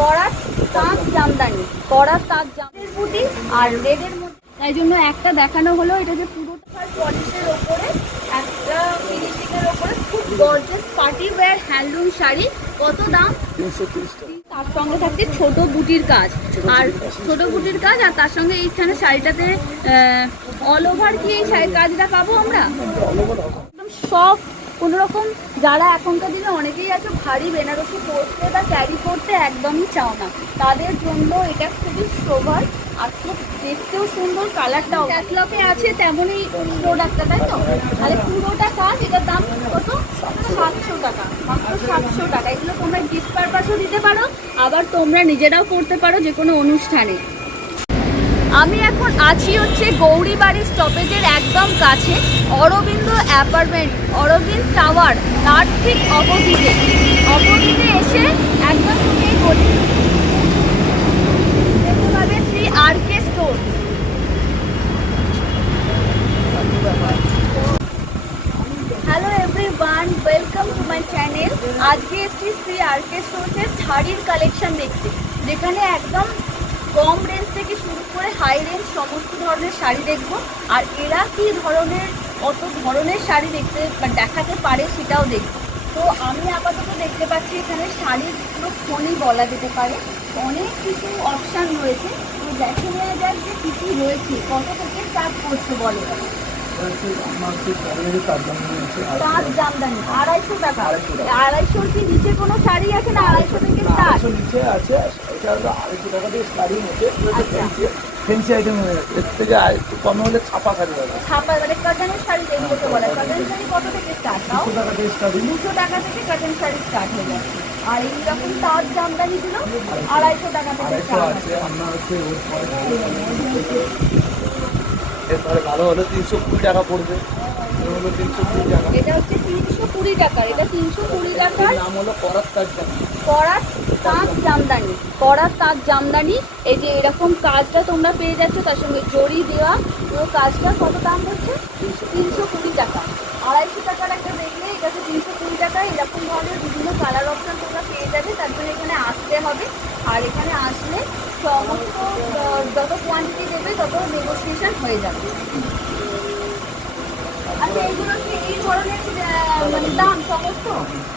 কড়ার তাঁত জামদানি কড়ার তাঁত জামদের বুটি আর রেডের মধ্যে তাই জন্য একটা দেখানো হলো, এটা যে পুরোটা পলিশের ওপরে, একটা ফিনিশিংয়ের ওপরে খুব gorgeous party wear handloom sari. কত দাম? তার সঙ্গে থাকছে ছোট বুটির কাজ। আর ছোট বুটির কাজ, আর তার সঙ্গে এইখানে শাড়িটাতে অল ওভার কি এই কাজটা পাবো আমরা? একদম সফট কোনো রকম যারা এখনকার দিনে অনেকেই আছে ভারী বেনারসি পরতে বা ক্যারি করতে একদমই চাও না। তাদের জন্য এটা খুবই শোভার আর খুব দেখতেও সুন্দর কালারটাও ক্যাটলকে আছে তেমনই প্রোডাক্টটা তাই তো? তাহলে পুরোটা কাজ, এটার দাম কত? সাতশো টাকা, মাত্র সাতশো টাকা। এগুলো তোমরা গিফট পারপাসও দিতে পারো, আবার তোমরা নিজেরাও করতে পারো যে কোনো অনুষ্ঠানে। আমি এখন আছি হচ্ছে গৌরীবাড়ি স্টপেজের একদম কাছে, অরবিন্দ অ্যাপার্টমেন্ট অরবিন্দ টাওয়ার তার ঠিক অপোজিটে অপোজিটে এসে একদম তুমি গলি দেখতে Shri R K store hello everyone welcome to my channel আজকে এসছি শ্রী আর কে স্টোরসের শাড়ির কালেকশন দেখতে, যেখানে একদম কম রেঞ্জ থেকে শুরু করে হাই রেঞ্জ সমস্ত ধরনের শাড়ি দেখব। আর এরা কি ধরনের কত ধরনের শাড়ি দেখতে বা দেখাতে পারে সেটাও দেখব। তো আমি আপাতত দেখতে পাচ্ছি এখানে শাড়ির পুরো ফোনই বলা যেতে পারে। অনেক কিছু অপশান রয়েছে। তো দেখে নেওয়া যাক যে কী কী রয়েছে কত থেকে স্টার্ট করছে বলে? পাঁচ জামদানি আড়াইশো টাকা আড়াইশো টাকা। আড়াইশোর কি নিচে কোনো শাড়ি আছে না আড়াইশো থেকে স্টার্ট নিচে আছে এটা হলো আড়াইশো টাকা দিয়ে আচ্ছা। ফেন্সি আইটেম এর থেকে একটু কম হলে ছাপা শাড়ি হবে। ছাপা মানে কাটানের শাড়ি যেগুলোকে বলে কাটান শাড়ি কত থেকে স্টার্ট তাও? দুশো টাকা দিয়ে স্টার্টিং দুশো টাকা থেকে কাটান শাড়ি স্টার্ট হয়ে যাচ্ছে। আর এইরকম তার জামদানিগুলো আড়াইশো টাকা থেকে স্টার্ট আছে আপনার হচ্ছে এরপরে ভালো হলে তিনশো কুড়ি টাকা পড়বে। টাকা। এটা হচ্ছে তিনশো কুড়ি টাকার এটা তিনশো কুড়ি টাকার নাম হলো করার তার জামা করার তাঁত জামদানি করার তাঁত জামদানি, এই যে এরকম কাজটা তোমরা পেয়ে যাচ্ছ, তার সঙ্গে জড়ি দেওয়া পুরো কাজটা কত দাম হচ্ছে? তিনশো কুড়ি টাকা। আড়াইশো টাকার একটা দেখলে এটাতে তিনশো কুড়ি টাকা, এরকম ধরনের বিভিন্ন কালার অপশন তোমরা পেয়ে যাবে, তার জন্য এখানে আসতে হবে। আর এখানে আসলে সমস্ত যত কোয়ান্টিটি দেবে, তত নেগোসিয়েশন হয়ে যাবে। আচ্ছা এইগুলো আহ, দাম সমস্ত?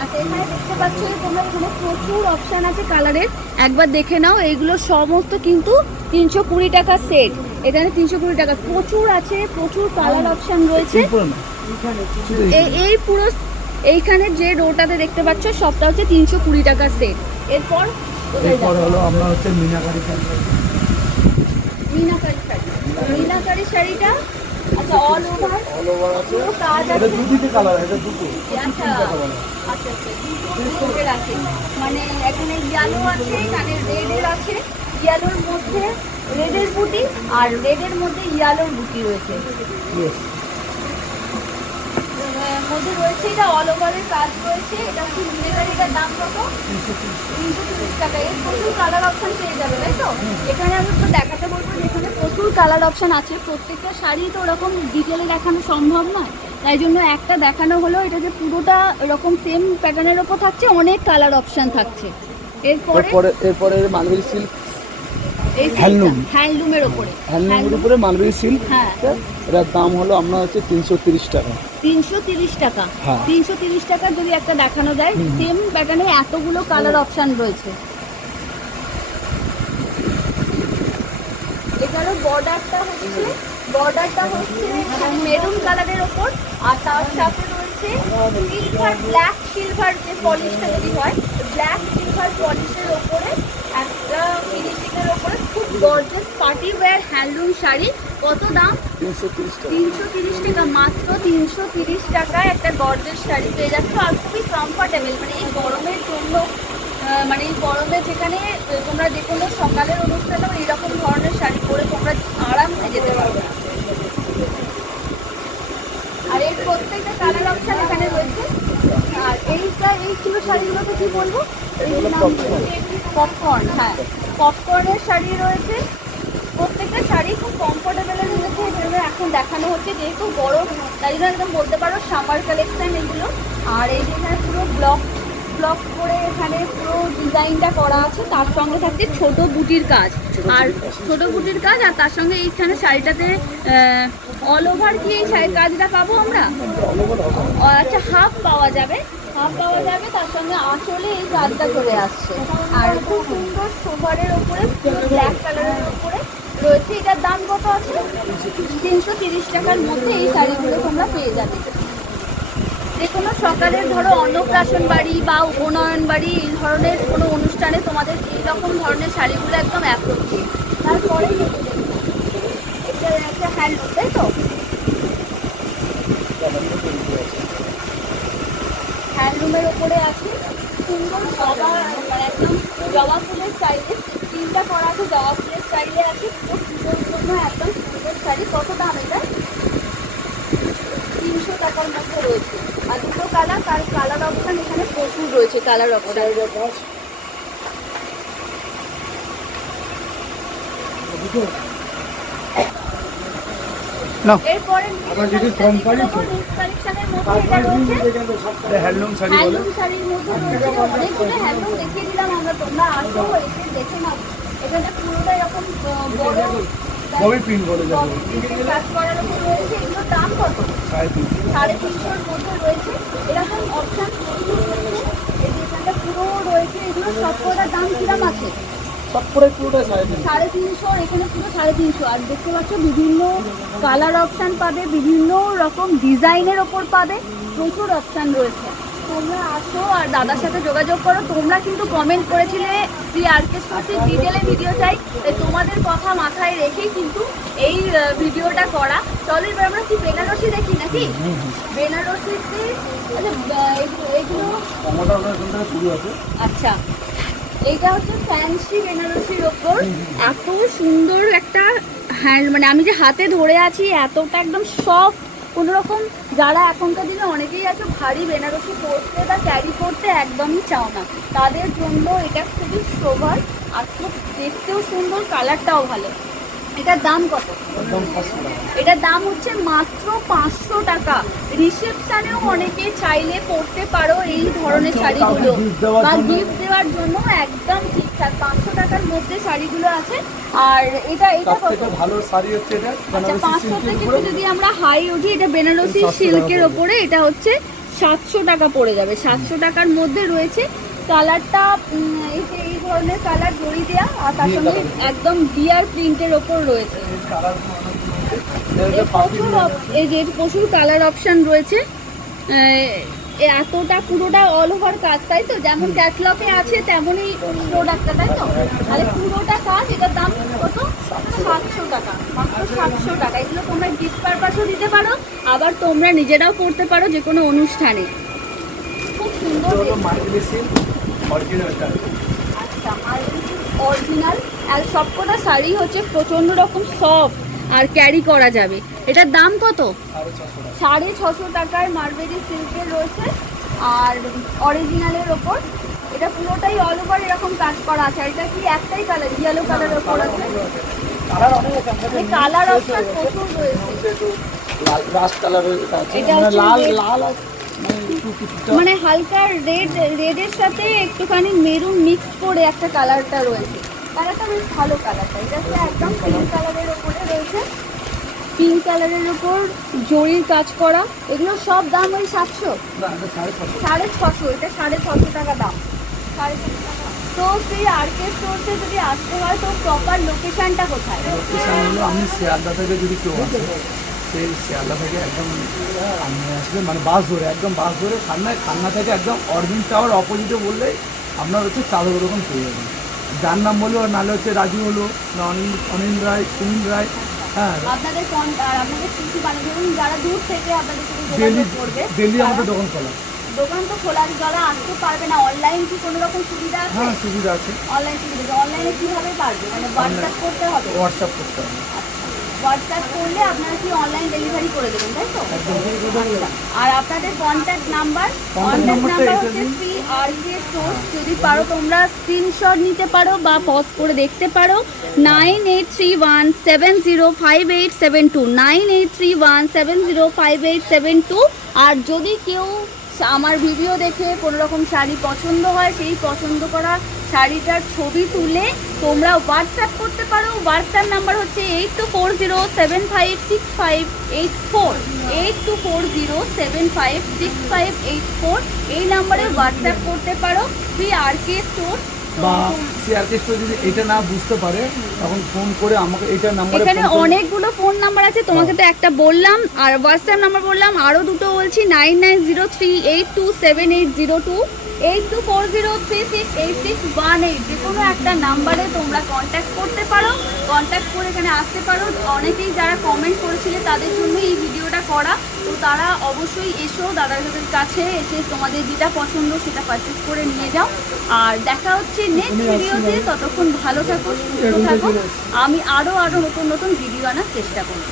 আচ্ছা এখানে দেখতে পাচ্ছ যে তোমরা এখানে প্রচুর অপশান আছে কালারের একবার দেখে নাও এইগুলো সমস্ত কিন্তু তিনশো কুড়ি টাকা সেট এখানে তিনশো কুড়ি টাকা। প্রচুর আছে প্রচুর কালার অপশান রয়েছে। এই- পুরো এইখানে যে রোটাতে দেখতে পাচ্ছ সবটা হচ্ছে তিনশো কুড়ি টাকা সেট এরপর এরপর হলো আপনার হচ্ছে মিনাকারি শাড়ি মিনাকারি শাড়ি মিনাকারি শাড়িটা অল ওভার অল ওভার আছে। পুরো কাজ এটা আছে? কালার এটা দুটো। আচ্ছা আচ্ছা আচ্ছা দুটো রঙের আছে মানে এখানে ইয়েলো আছে এখানে রেডের আছে ইয়েলোর মধ্যে রেডের বুটি আর রেডের মধ্যে ইয়েলোর বুটি রয়েছে। মধ্যে রয়েছে এটা অল ওভারের কাজ রয়েছে। এটা হচ্ছে মিনেকারিটার দাম কত? তিনশো তিরিশ। টাকা। এর প্রচুর কালার অপশন পেয়ে যাবে তাই তো? এখানে আমি একটু দেখাতে বলব এখানে প্রচুর কালার অপশন আছে। প্রত্যেকটা শাড়ি তো ওরকম ডিটেলে দেখানো সম্ভব নয় তাই জন্য একটা দেখানো হলো এটা যে পুরোটা এরকম সেম প্যাটার্নের ওপর থাকছে অনেক কালার অপশন থাকছে। এরপরে এরপরে মালবেরি সিল্ক এই হ্যান্ডলুমের ওপরে হ্যান্ডলুমের উপরে। মালবেরি সিল্ক হ্যাঁ। এটার দাম হলো আপনার হচ্ছে তিনশো তিরিশ টাকা। তিনশো তিরিশ টাকা। হ্যাঁ। তিনশো তিরিশ টাকা যদি একটা দেখানো যায় সেম প্যাটার্নে এতগুলো কালার অপশন রয়েছে। এটারও বর্ডারটা হচ্ছে বর্ডারটা হচ্ছে মেরুন কালারের ওপর আর তার সাথে রয়েছে সিলভার ব্ল্যাক সিলভার যে পলিশটা যদি হয় ব্ল্যাক সিলভার পলিশের ওপরে একটা ফিনিশিংয়ের ওপরে খুব gorgeous party wear handloom sari. কত দাম? তিনশো তিরিশ টাকা। মাত্র তিনশো তিরিশ টাকায় একটা গর্জের শাড়ি পেয়ে যাচ্ছ আর খুবই কমফর্টেবল মানে এই গরমের জন্য মানে এই গরমে যেখানে তোমরা যে কোনো সকালের অনুষ্ঠানেও এরকম ধরনের শাড়ি পরে তোমরা আরামসে যেতে পারবে। আর এর প্রত্যেকটা কালার অপশন এখানে রয়েছে। আর এইটা, এই ছিল শাড়িগুলোকে কি বলব? পপকর্ন হ্যাঁ। পপকর্নের শাড়ি রয়েছে। প্রত্যেকটা শাড়ি খুব কমফোর্টেবলের মধ্যে যেগুলো এখন দেখানো হচ্ছে। যেহেতু গরম, তাই জন্য একদম বলতে পারো সামার কালেকশন এগুলো। আর এই যে পুরো ব্লক ব্লক করে এখানে পুরো ডিজাইনটা করা আছে তার সঙ্গে থাকছে ছোট বুটির কাজ। আর ছোট বুটির কাজ আর তার সঙ্গে এইখানে শাড়িটাতে অল ওভার কি এই শাড়ির কাজটা পাবো আমরা? আচ্ছা হাফ পাওয়া যাবে। হাফ পাওয়া যাবে তার সঙ্গে আসলে এই কাজটা চলে আসছে। আর খুব সুন্দর সোফারের ওপরে ব্ল্যাক কালারের ওপরে রয়েছে। এটার দাম কত আছে? তিনশো তিরিশ টাকার মধ্যে এই শাড়িগুলো তোমরা পেয়ে যাবে। যে কোনো সকালের ধরো অন্নপ্রাশন বাড়ি বা উপনয়ন বাড়ি, এই ধরনের কোনো অনুষ্ঠানে তোমাদের এই রকম ধরনের শাড়িগুলো একদম অ্যাপ্রোপ্রিয়েট তারপরে এটা একটা হ্যান্ডলুম তাই তো? হ্যান্ডলুমের ওপরে আছে সুন্দর জবা মানে একদম জবা ফুলের স্টাইলে তিনটা করা আছে জবা ফুলের স্টাইলে আছে। পুরো পুজোর জন্য একদম সুন্দর শাড়ি কত দাম এটা তিনশো টাকার মধ্যে রয়েছে আর দুটো কালার তার কালার এখানে প্রচুর রয়েছে কালার অপশন হ্যান্ডলুম শাড়ি দেখিয়ে দিলাম আমরা তোমরা আসো এসে দেখে নাও। এখানে পুরোটা এরকম বড় ববি প্রিন্ট বলে যাবে সাড়ে তিনশোর মধ্যে রয়েছে। এরকম অপশান পুরো রয়েছে এগুলো দাম কিরাম আছে? করে পুরোটা সাড়ে তিনশো। সাড়ে তিনশো এখানে পুরো সাড়ে তিনশো। আর দেখতে পাচ্ছ বিভিন্ন কালার অপশান পাবে বিভিন্ন রকম ডিজাইনের ওপর পাবে। প্রচুর অপশান রয়েছে। তোমরা আসো আর দাদার সাথে যোগাযোগ করো। তোমরা কিন্তু কমেন্ট করেছিলে শ্রী আরকে স্পোর্টসের ডিটেলে ভিডিও চাই তাই তোমাদের কথা মাথায় রেখেই কিন্তু এই ভিডিওটা করা। চলো এবার আমরা কি বেনারসি দেখি নাকি? বেনারসিতে আচ্ছা আছে আচ্ছা এইটা হচ্ছে ফ্যান্সি বেনারসির ওপর। এত সুন্দর একটা হ্যান্ড মানে আমি যে হাতে ধরে আছি এতটা একদম সফট কোনো রকম যারা এখনকার দিনে অনেকেই আছে ভারী বেনারসি পরতে বা ক্যারি করতে একদমই চাও না। তাদের জন্য এটা খুবই শোভার আর খুব দেখতেও সুন্দর কালারটাও ভালো। এটার দাম কত? এটার দাম হচ্ছে মাত্র পাঁচশো টাকা। রিসেপশনেও অনেকে চাইলে পরতে পারো এই ধরনের শাড়িগুলো। বা গিফট দেওয়ার জন্য একদম ঠিকঠাক পাঁচশো টাকার মধ্যে শাড়িগুলো আছে। আর এটা এটা কত? ভালো শাড়ি হচ্ছে এটা আচ্ছা পাঁচশো থেকে যদি আমরা হাই উঠি এটা বেনারসি সিল্কের ওপরে এটা হচ্ছে সাতশো টাকা পড়ে যাবে। সাতশো টাকার মধ্যে রয়েছে কালারটা এই যে এই ধরনের কালার জড়ি দেওয়া আর তার সঙ্গে একদম ডিয়ার প্রিন্টের ওপর রয়েছে। প্রচুর এই যে প্রচুর কালার অপশন রয়েছে। এতটা পুরোটা অল ওভার কাজ তাই তো? যেমন ক্যাটলগে আছে তেমনই প্রোডাক্টটা তাই তো? তাহলে পুরোটা কাজ এটার দাম কত? সাতশো। টাকা মাত্র সাতশো টাকা। এগুলো তোমরা গিফট পারপাসও দিতে পারো আবার তোমরা নিজেরাও করতে পারো যে কোনো অনুষ্ঠানে। খুব সুন্দর অরিজিনালটা আচ্ছা অরিজিনাল আর সবকটা শাড়ি হচ্ছে প্রচণ্ড রকম সফট আর ক্যারি করা যাবে। এটার দাম কত? সাড়ে ছশো টাকা। টাকার মার্বেরি সিল্কের রয়েছে আর অরিজিনালের ওপর। এটা পুরোটাই অল ওভার এরকম কাজ করা আছে। আর এটা কি একটাই কালার ইয়েলো কালারের ওপর আছে? কালার কালার অপশন প্রচুর রয়েছে। লাল মানে লাল লাল আছে। মানে হালকা রেড রেডের সাথে একটুখানি মেরুন মিক্স করে একটা কালারটা রয়েছে। কালারটা বেশ ভালো কালারটা এটা একদম পিঙ্ক কালারের ওপরে রয়েছে। পিঙ্ক কালারের ওপর জরির কাজ করা। এগুলো সব দাম ওই সাতশো। সাড়ে ছশো। এটা সাড়ে ছশো টাকা দাম। সাড়ে ছশো টাকা তো সেই আরকে স্টোরসে যদি আসতে হয় তো প্রপার লোকেশনটা কোথায়? লোকেশন হলো আপনি শিয়ালদা থেকে যদি কেউ আসে সেই শিয়ালদা থেকে একদম সামনে আসবেন মানে বাস ধরে একদম বাস ধরে সামনে খান্না থেকে একদম অরবিন্দ টাওয়ার অপোজিটে বললেই আপনার হচ্ছে চাদর ওরকম পেয়ে যাবেন। যার নাম বলল নাহলে হচ্ছে রাজু হলো না অনিল অনিল রায় সুনীল রায় হ্যাঁ। ডেলি আমাদের দোকান খোলা। দোকান তো খোলা যারা আসতে পারবে না অনলাইন কি কোনো রকম সুবিধা আছে? হ্যাঁ সুবিধা আছে। অনলাইন সুবিধা অনলাইনে কীভাবে পারবে? মানে হোয়াটসঅ্যাপ করতে হবে? হোয়াটসঅ্যাপ করতে হবে। হোয়াটসঅ্যাপ করলে আপনারা কি অনলাইন ডেলিভারি করে দেবেন তাই তো? আর আপনাদের কন্ট্যাক্ট নাম্বার কন্ট্যাক্ট নাম্বার হচ্ছে সি আর কে স্টোর যদি পারো তোমরা স্ক্রিনশট নিতে পারো বা পজ করে দেখতে পারো। Nine eight three one seven zero five eight seven two nine eight three one seven zero five eight seven two আর যদি কেউ আমার ভিডিও দেখে কোনো রকম শাড়ি পছন্দ হয়, সেই পছন্দ করা শাড়িটার ছবি তুলে তোমরা হোয়াটসঅ্যাপ করতে পারো। হোয়াটসঅ্যাপ নাম্বার হচ্ছে eight two four zero seven five six five eight four eight two four zero seven five six five eight four এই নাম্বারে হোয়াটসঅ্যাপ করতে পারো। তুই আর কে স্টোর বা সে আর্টিস্ট যদি এটা না বুঝতে পারে তখন ফোন করে আমাকে এটা নাম্বারে এখানে অনেকগুলো ফোন নাম্বার আছে তোমাকে তো একটা বললাম আর হোয়াটসঅ্যাপ নাম্বার বললাম আরও দুটো বলছি nine nine zero three eight two seven eight zero two eight two four zero three six eight six one eight যে কোনো একটা নাম্বারে তোমরা কন্ট্যাক্ট করতে পারো। কন্ট্যাক্ট করে এখানে আসতে পারো। অনেকেই যারা কমেন্ট করেছিলে তাদের জন্য এই ভিডিওটা করা। তো তারা অবশ্যই এসো দাদাদের কাছে এসে তোমাদের যেটা পছন্দ সেটা পারচেস করে নিয়ে যাও। আর দেখা হচ্ছে নেক্সট ভিডিওতে ততক্ষণ ভালো থাকো সুস্থ থাকো। আমি আরও আরও নতুন নতুন ভিডিও আনার চেষ্টা করব।